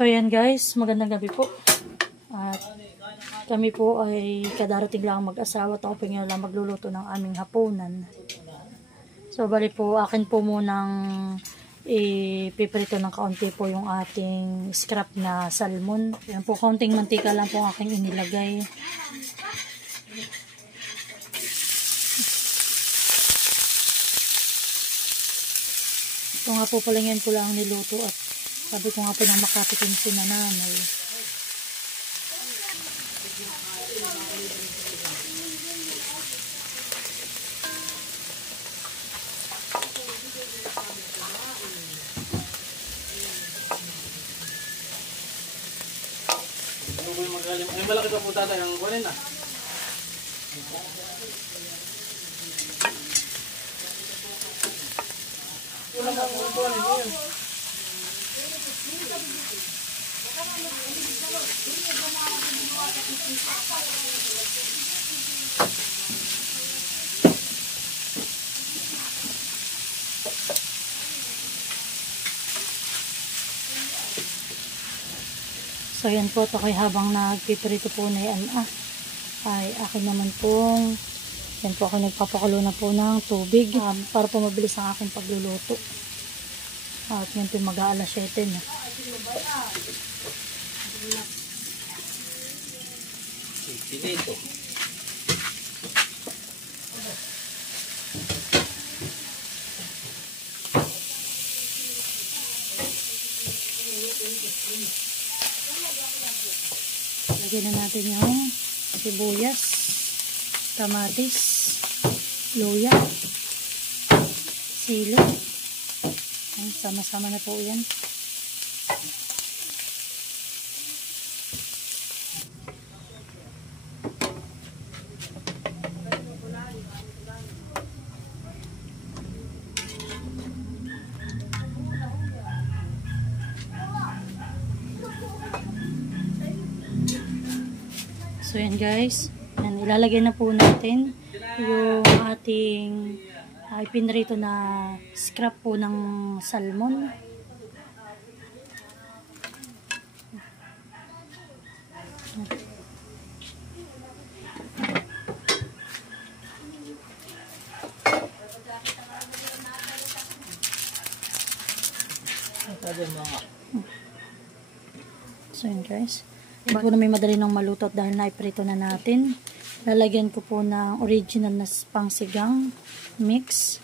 So yan guys, magandang gabi po. At kami po ay kadarating lang mag-asawa at ako po ngayon lang magluluto ng aming hapunan. So bali po, akin po munang ipiprito ng kaunti po yung ating scrap na salmon. Yan po, kaunting mantika lang po aking inilagay. Ito nga po pala ngayon po lang niluto at sabi ko nga po nang makatikim si nanay. Ay, malaki pa po tatay ang kunin na. Wala ka po kunin mo yun. So yan po, ako'y habang nagpiprito po na yan, ay akin naman pong, yan po ako nagpapakulo na po ng tubig para po mabilis ang aking pagluluto. At yan po mag-aalas 7 na. Dito. Lagyan na natin yung sibuyas, kamatis, luya, sili. Sama-sama na po yan. So yan guys, yan, ilalagay na po natin yung ating pinrito na scrap po ng salmon. So yan guys, bago na may madali ng maluto at dahil naiprito na natin, lalagyan ko po ng original na pangsigang mix.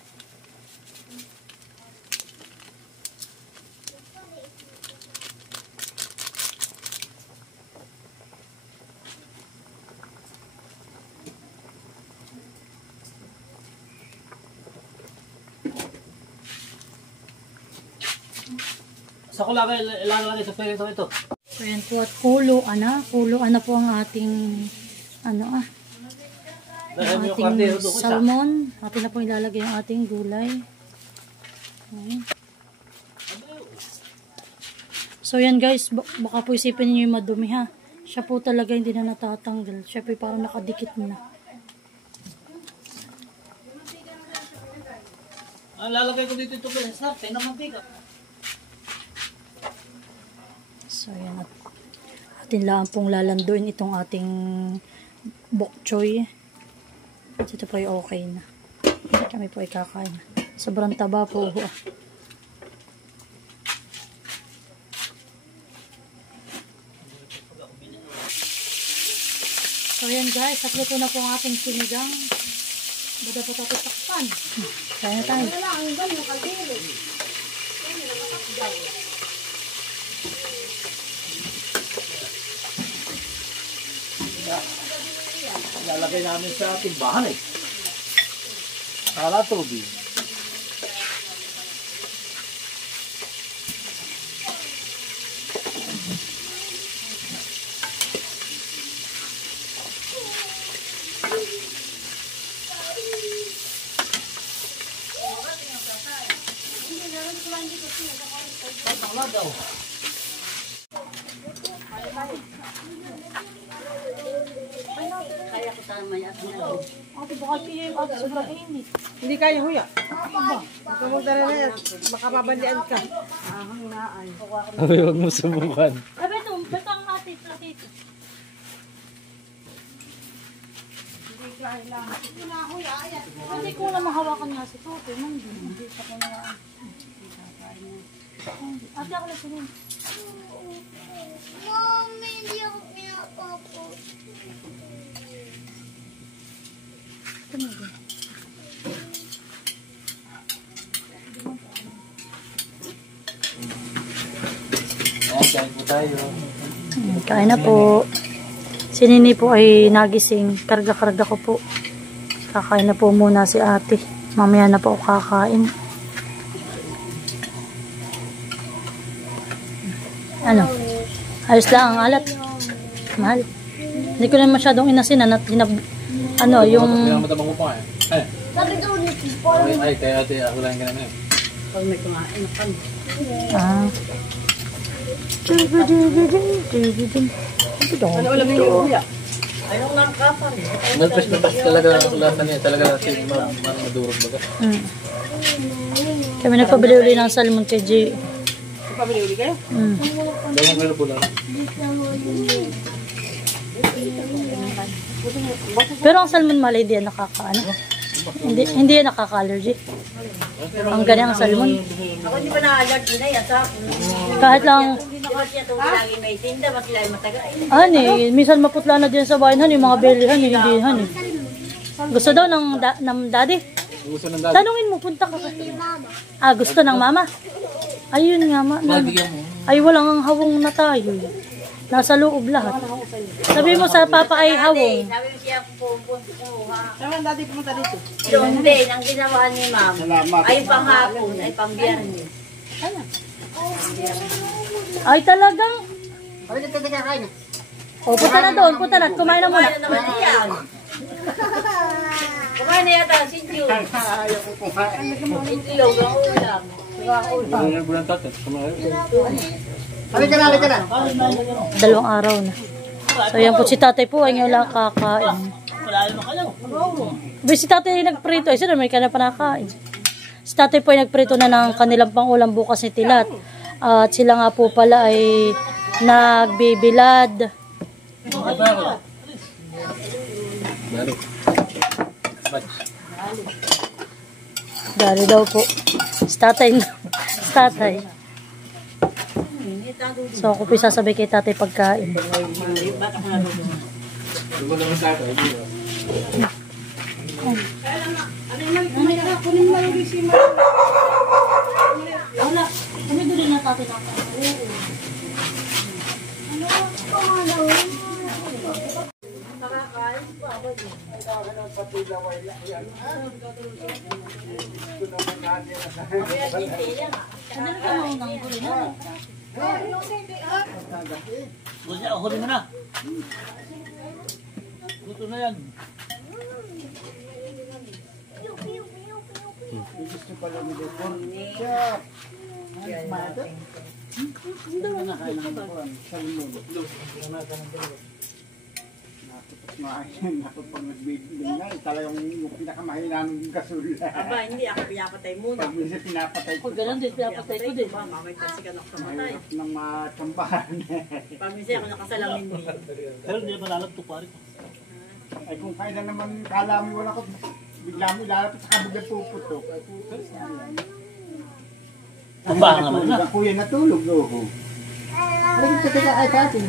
Sa kulagay, ilalagay sa pwede ito. So yan po, at kuluan na po ang ating ang ating salmon. Atin na po ilalagay yung ating gulay. Okay. So yan guys, baka po isipin niyo yung madumi ha. Siya po talaga hindi na natatanggal. Siya po parang nakadikit na. Lalagay ko dito ito sa sarte na mantika. So yan, atin lang pong lalanduin itong ating bok choy. At ito po ay okay na. Kami po ay kakain. Sobrang taba po. So yan guys, at luto na po ang ating sinigang. Bada po tayo takpan. Kaya tayo. Lalagay namin sa timbahan eh. Para tubig. Daw. Kaya ko Ate, baka kayo ate, sobrang init. Hindi kaya huya. Huwag ka magdala na yan. Baka mabandian ka. Ay, huwag mo subukan. Sabi ito, beto ang ate, platito. Hindi ko na mahawakan nga si Tote. Hindi pa ko na. Ate, ako lang sunod. Mommy, hindi ako pinapapos. Kain po tayo. Kain na po. Si Nini po ay nagising. Karga-karga ko po. Kakain na po muna si ate. Mamaya na po ako kakain. Ano? Ayos lang ang alat. Mahal. Hindi ko na masyadong inasin. Ano, yung... Pinamatabang mo pa eh. Sabi daw ni Tipo. Ay, kaya ate, ako lang ka naman. Pag may kumain, nakan. Ah. Ano ulam niyo huya? Ayaw lang kapan. Nagpres na talaga ang lasa niya. Talaga si madurog baga. Kami nagpabili uli ng salmon kay Jay. Pabili uli kayo? Dalawang kilo po lang. Pero ang salmon malay di yan nakakaano. Hindi yan nakaka-allergy. Ang ganyan ang salmon. Ako hindi pa na-allergy na yan. Kahit lang, Hindi ba siya itong lagi may tinda, mas sila ay matagal. minsan maputla na din sa bayan, yung mga belly, hindi, Gusto daw ng daddy. Gusto ng dati. Tanungin mo, punta ka kasi. Gusto ng mama? Ayun nga, Bigyan mo. ay walang ang hawong na tayo. Nasa loob lahat. Sabi mo sa papa ay hawong. Sabi mo siya pupunta. Saan dati pumunta dito? Doon din, ang ginawa ni ma'am ay panghapon, ay pambiyernes. Ay talagang. Kami dito kakain. Punta na doon, punta na. Kumain na muna. Kumain na naman yan. Kumain na yata si June. Ayaw ko kumain. Itlog ang ulam. Ano bulan tatay? Halika na, halika na. 2 araw na. So yan po si tatay po ay ngayon lang kakain. Si tatay ay nagprito. Ay sila may ka na pa nakain. Si tatay po ay nagprito na ng kanilang pangulam bukas ni Tilat. At sila nga po pala ay nagbibilad. Dali daw po. Si tatay. So ako po sasabay kay tatay pagkain. Wala. Kami doon na tatay na. Ako rin mo na. Gusto na yan. Gusto pala ni Doktor. Siya. Hindi na nakain ng kuwan. Salmon. Nakot pag nagbibigay na. Talagang yung pinakamahina ng gasula. Aba, hindi ako pinapatay muna. Pag minsan pinapatay ko. Ganun din, pinapatay ko din. Mamay kasi ka nakamatay. Mahirap ng matsambahan. Paminsan ako nakasalamin din. Pero hindi pa lalagto pare ko. Ay kung kailan naman kala mo wala ko. Bigla mo ilalapit sa kabig ng puputok. Ang baka naman na. Kuya natulog. Halika ka ay sa atin.